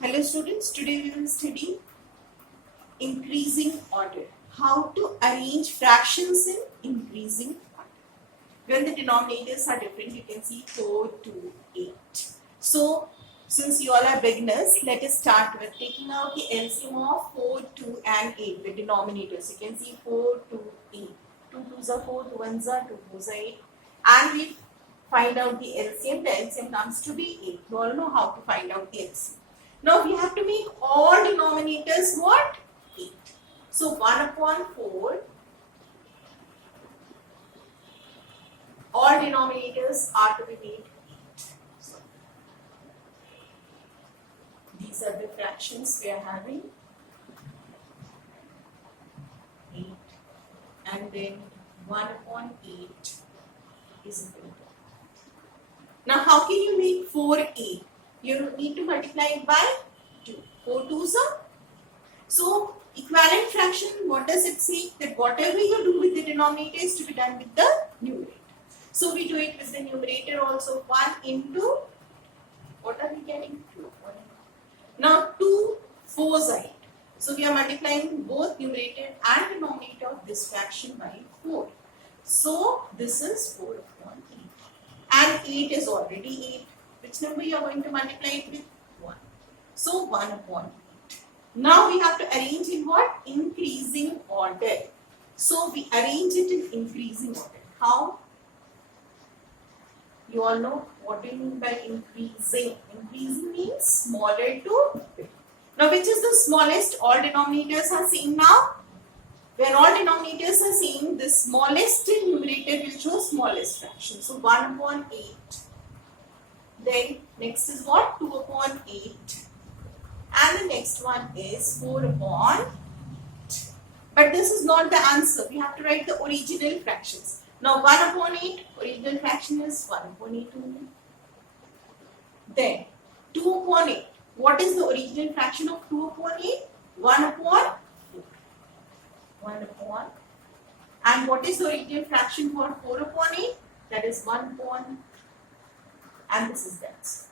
Hello students, today we will study increasing order. How to arrange fractions in increasing order. When the denominators are different, you can see 4, 2, 8. So, since you all are beginners, let us start with taking out the LCM of 4, 2 and 8, the denominators. You can see 4, 2, 8. 2 2s are 4, 2 1s are 2 4s are 8. And we find out the LCM. The LCM comes to be 8. You all know how to find out the LCM. Now we have to make all denominators what? 8. So 1 upon 4, all denominators are to be made 8. So, these are the fractions we are having. 8 and then 1 upon 8 is equal to. Now how can you make 4 8? You need to multiply it by 2. 4 2s are. So, equivalent fraction, what does it say? That whatever you do with the denominator is to be done with the numerator. So, we do it with the numerator also. 1 into, what are we getting? 2. Now, 2 4s are 8. So, we are multiplying both numerator and denominator of this fraction by 4. So, this is 4 upon 8. And 8 is already 8. Which number you are going to multiply it with? 1. So 1 upon 8. Now we have to arrange in what? Increasing order. So we arrange it in increasing order. How? You all know what do you mean by increasing? Increasing means smaller to big. Now which is the smallest? All denominators are same now. When all denominators are same, the smallest numerator will show smallest fraction. So 1 upon 8. Then next is what? 2 upon 8. And the next one is 4 upon 8. But this is not the answer. We have to write the original fractions. Now 1 upon 8, original fraction is 1 upon 8 only. Then 2 upon 8. What is the original fraction of 2 upon 8? 1 upon 4. 1 upon. And what is the original fraction for 4 upon 8? That is 1 upon. And this is the answer.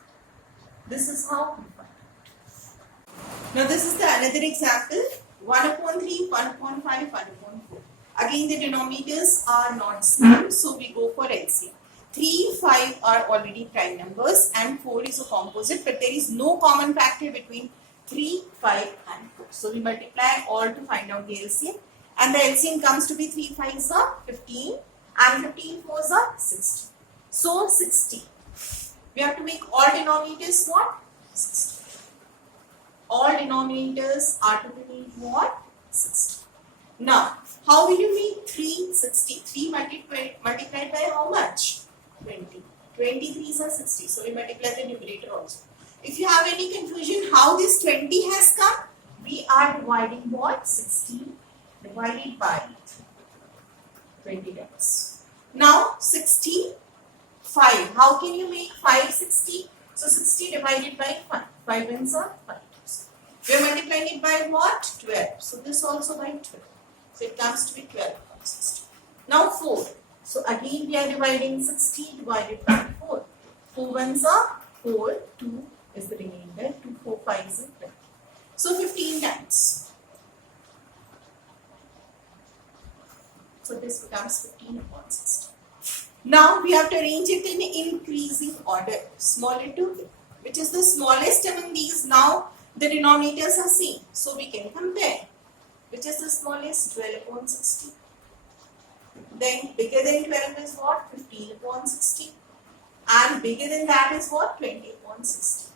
This is how we find it. Now this is the another example. 1 upon 3, 1 upon 5, 1 upon 4. Again the denominators are not same, so we go for LCM. 3, 5 are already prime numbers and 4 is a composite, but there is no common factor between 3, 5 and 4. So we multiply all to find out the LCM. And the LCM comes to be 3 5s are 15 and 15 4s are 60. So 60. We have to make all denominators what? 60. All denominators are to be made what? 60. Now, how will you make 360? 3 multiplied by how much? 20. 23s are 60. So, we multiply the numerator also. If you have any confusion how this 20 has come, we are dividing what? 60 divided by 20 times. Now, 60. 5. How can you make 5 60? So 60 divided by 5. 5 ones are 5. We are multiplying it by what? 12. So this also by 12. So it comes to be 12 upon 60. Now 4. So again we are dividing 60 divided by 4. 4 ones are 4. 2 is the remainder. 2, 4, 5 is 20. So 15 times. So this becomes 15 upon 60. Now we have to arrange it in increasing order, smaller to big. Which is the smallest among these? Now the denominators are same, so we can compare. Which is the smallest? 12 upon 60. Then bigger than 12 is what? 15 upon 60. And bigger than that is what? 20 upon 60.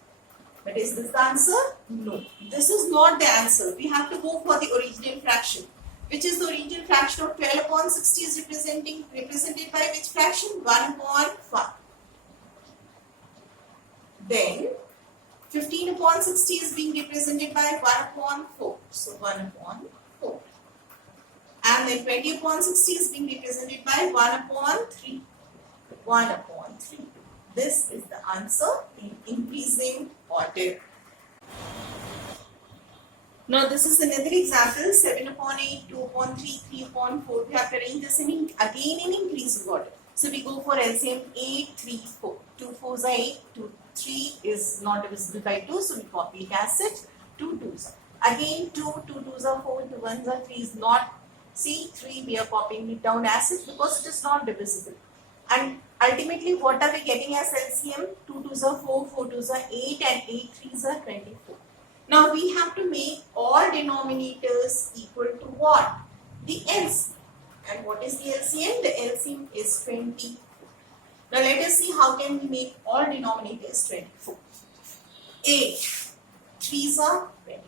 But is this the answer? No. This is not the answer. We have to go for the original fraction. Which is the original fraction of 12 upon 60 is represented by which fraction? 1 upon 5. Then 15 upon 60 is being represented by 1 upon 4. So 1 upon 4. And then 20 upon 60 is being represented by 1 upon 3. 1 upon 3. This is the answer in increasing order. Now this is another example, 7 upon 8, 2 upon 3, 3 upon 4. We have to arrange this again in increasing order. So we go for LCM 8, 3, 4. 2 4s are 8, 2 3 is not divisible by 2, so we copy it as it. 2 2s. Again 2 2s are 4, 2 1s are 3 is not. See 3 we are copying it down as it because it is not divisible. And ultimately what are we getting as LCM? 2 2s are 4, 4 2s are 8 and 8 3s are 24. Now we have to make all denominators equal to what? The LCM. And what is the LCM? The LCM is 24. Now let us see how can we make all denominators 24. 8 3s are 24.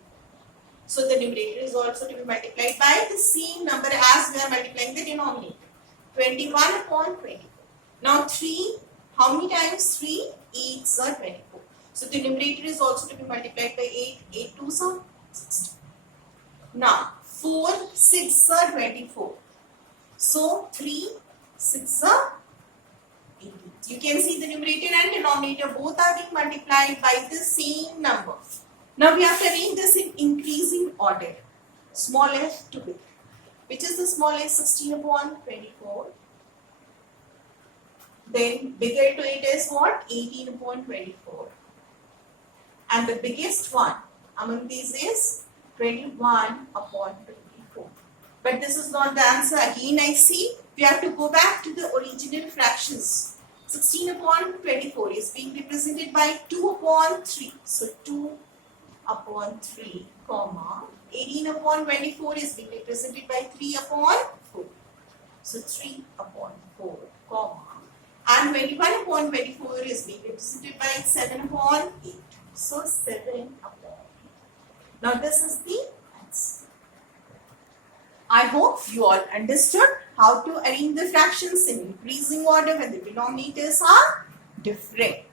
So the numerator is also to be multiplied by the same number as we are multiplying the denominator. 21 upon 24. Now 3, how many times 3? 8s are 24. So the numerator is also to be multiplied by 8. 8 2s are 16. Now 4 6 are 24. So 3 6 are 18. You can see the numerator and denominator both are being multiplied by the same number. Now we have to arrange this in increasing order. Smallest to big. Which is the smallest? 16 upon 24. Then bigger to it is what? 18 upon 24. And the biggest one among these is 21 upon 24. But this is not the answer. Again I see we have to go back to the original fractions. 16 upon 24 is being represented by 2 upon 3. So 2 upon 3, comma. 18 upon 24 is being represented by 3 upon 4. So 3 upon 4, comma. And 21 upon 24 is being represented by 7 upon 8. So 7 upon 8. Now this is the answer. I hope you all understood how to arrange the fractions in increasing order when the denominators are different.